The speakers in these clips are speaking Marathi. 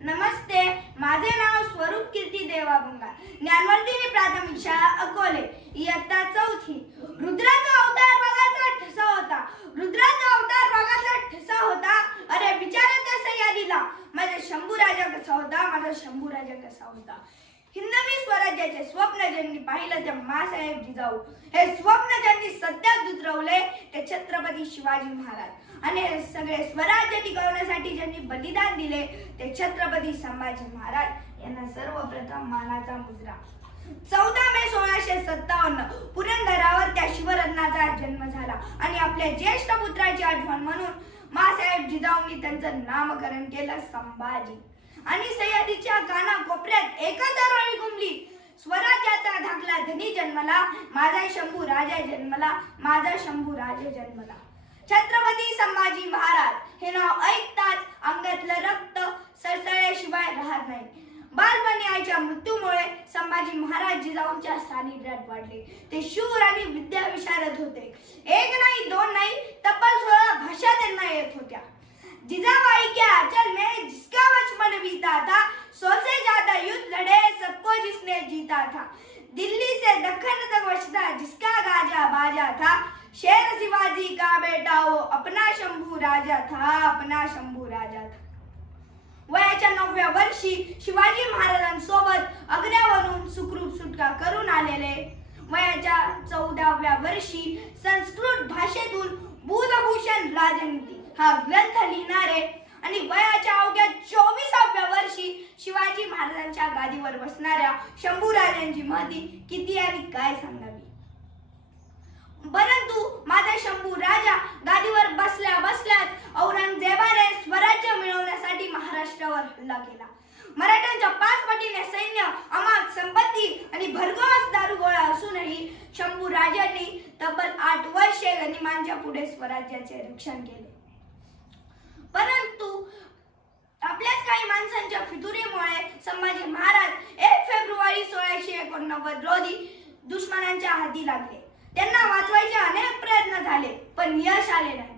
नमस्ते, माझे नाव स्वरूप कीर्ती देवाभंगार, ज्ञानवर्धिनी प्राथमिक शाळा अकोले, इयत्ता 4थी. रुद्राचा अवतार बघाचा ठसा होता, रुद्राचा अवतार बघाचा ठसा होता. अरे विचारा त्या सह्याद्रीला, माझा शंभू राजा कसा होता, माझा शंभू राजा कसा होता. हिंदवी स्वराज्याचे स्वप्न ज्यांनी पाहिलं ते मासाहेब जिजाऊ. हे स्वप्न ज्यांनी सत्यात उतरवले ते छत्रपती शिवाजी महाराज. आणि हे सगळे स्वराज्य टिकवण्यासाठी ज्यांनी बलिदान दिले ते छत्रपती संभाजी महाराज यांना सर्वप्रथम मानाचा मुजरा. 14 मे 1657 पुरंदरावर त्या शिवरत्नाचा जन्म झाला आणि आपल्या ज्येष्ठ पुत्राची आठवण म्हणून मासाहेब जिजाऊंनी त्यांचं नामकरण केलं संभाजी. आणि सह्याद्रीच्या कानाकोपऱ्यात एकच आरोळी घुमली. स्वराज्याचा धाकला धनी जन्मला, माझा शंभू राजा जन्मला, माझा शंभू राजा जन्मला. छत्रपती संभाजी महाराज हे नाव ऐकताच अंगातलं रक्त सळसळल्याशिवाय राहत नाही. बालपणी आईच्या मृत्यूमुळे संभाजी महाराज जिजाऊंच्या सानिध्यात वाढले. ते शूर आणि विद्या विशारद होते. एक नाही, दोन नाही, तब्बल 16 भाषा त्यांना येत होत्या. जिजाबाई के आंचल में जिसका बचपन बीता था, 100 से ज्यादा युद्ध लड़े, सबको जिसने जीता था. दिल्ली से दक्कन तक बचता जिसका गाजा बाजा था, शेर शिवाजी का बेटा वो अपना शंभू राजा था, अपना शंभू राजा था. वयाच्या 9व्या वर्षी शिवाजी महाराजांसोबत आग्र्यावरून सुखरूप सुटका करून आलेले, वयाच्या 14व्या वर्षी संस्कृत भाषेतून बुधभूषण राजनीती हा ग्रंथ लिहिणारे आणि वयाच्या अवघ्या 24व्या वर्षी शिवाजी महाराजांच्या गादीवर बसणाऱ्या शंभूराजांची महती किती आणि काय सांगावी. परंतु माझा शंभू राजा गादीवर बसल्या बसल्याच औरंगजेबाने स्वराज्य मिळवण्यासाठी महाराष्ट्रावर हल्ला केला. मराठ्यांच्या 5 पटीने सैन्य, अमाप संपत्ती आणि भरघोस दारुगोळा असूनही शंभू राजांनी तब्बल 8 वर्षे गनिमांच्या पुढे स्वराज्याचे रक्षण केले. परंतु आपल्याच काही माणसांच्या फितुरीमुळे संभाजी महाराज 1 फेब्रुवारी 1689 रोजी दुश्मनांच्या हाती लागले. त्यांना वाचवायचे अनेक प्रयत्न झाले पण यश आले नाही.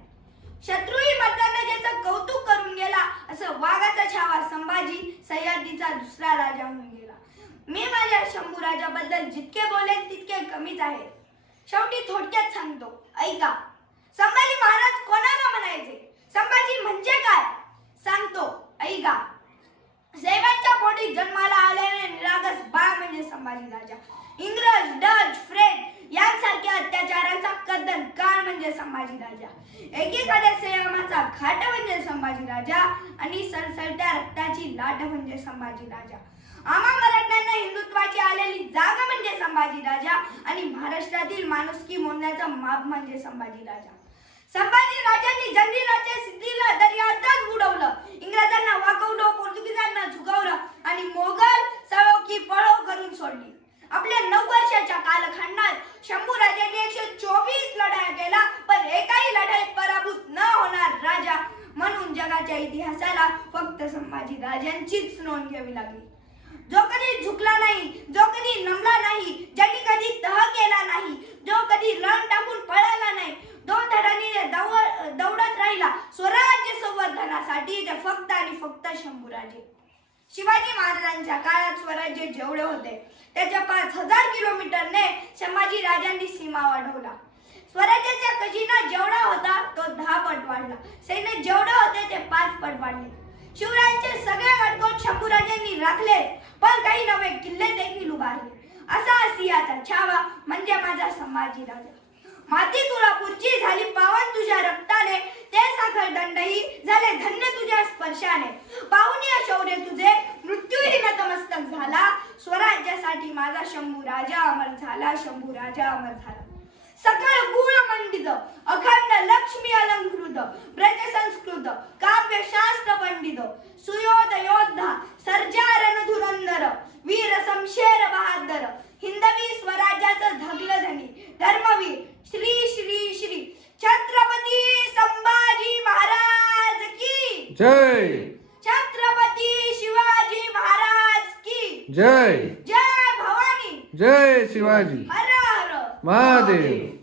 शत्रूही मर्दानतेचं कौतुक करून गेला असं वाघाचा छावा संभाजी सह्याद्रीचा दुसरा राजा होऊन गेला. मी माझ्या शंभू राजाबद्दल जितके बोलेन तितके कमीच आहे. शेवटी थोडक्यात सांगतो, ऐका. संभाजी महाराज कोणाला म्हणायचे? संभाजी म्हणजे काय सांगतो, ऐका. साहेबांच्या पोटी जन्माला आलेले निरागस बाळ म्हणजे संभाजी राजा. इंग्रज, डच, फ्रेंच यांसारख्या अत्याचारांचा कद्दन काळ म्हणजे संभाजी राजा. एकीकडे संयमाचा घाट म्हणजे संभाजी राजा आणि सळसळत्या रक्ताची लाट म्हणजे संभाजी राजा. आम्हा मराठ्यांना हिंदुत्वाची आलेली जागा म्हणजे संभाजी राजा आणि महाराष्ट्रातील माणुसकी मोजण्याचं माप म्हणजे संभाजी राजा. संभाजी राजांनी जंजीराच्या सिद्धीला दर्यातच बुडवलं, इंग्रजांना वाकवलं, पोर्तुगीजांना झुकवलं आणि मोगल सळो की पळो करून सोडली. आपल्या 9 वर्षाच्या कालखंडात शंभू राजांनी 124 लढाया केला पण एकाही लढाईत पराभूत न होणार राजा म्हणून जगाच्या इतिहासाला फक्त संभाजी राजांचीच नोंद घ्यावी लागली. जो कधी झुकला नाही, जो कधी नमला नाही, ज्यांनी कधी तह केला नाही, जो कधी रण टाकून पळाला नाही, 2 धडांनी दौडत राहिला स्वराज्य संवर्धनासाठी, ते फक्त आणि फक्त शंभूराजे. शिवाजी महाराजांच्या काळात स्वराज्य जेवढे होते त्याच्या 5000 किलोमीटरने संभाजी राजांनी सीमा वाढवला. स्वराज्याचा खजिना जेवढा होता तो 10 पट वाढला. सैन्य जेवढे होते ते 5 पट वाढले. शिवरायांचे सगळे गडकोट शंभूराजांनी राखले पण काही नवे किल्ले देखील उभारले. असा सिंहाचा छावा म्हणजे माझा संभाजी राजा. माती तुळापूरची झाली पावन तुझ्या रक्ताने, ते साखर दंडही झाले धन्य तुझ्या स्पर्शाने. पाहुण्या शौर्य तुझे मृत्यूही नतमस्तक झाला, स्वराज्यासाठी माझा शंभू राजा अमर झाला, शंभू राजा अमर झाला. सकळ गुण मंडित, अखंड लक्ष्मी अलंकृत, ब्रजसंस्कृत, काव्यशास्त्र पंडित, सुयोध योद्धा, सर्जा रणधुरंधर, वीर शमशेर बहादर, हिंदवी स्वराज्याचं धाकलं धनी, धर्मवीर श्री श्री श्री छत्रपती संभाजी महाराज की जय. छत्रपती शिवाजी महाराज की जय. जय भवानी. जय शिवाजी हर हर महादेव.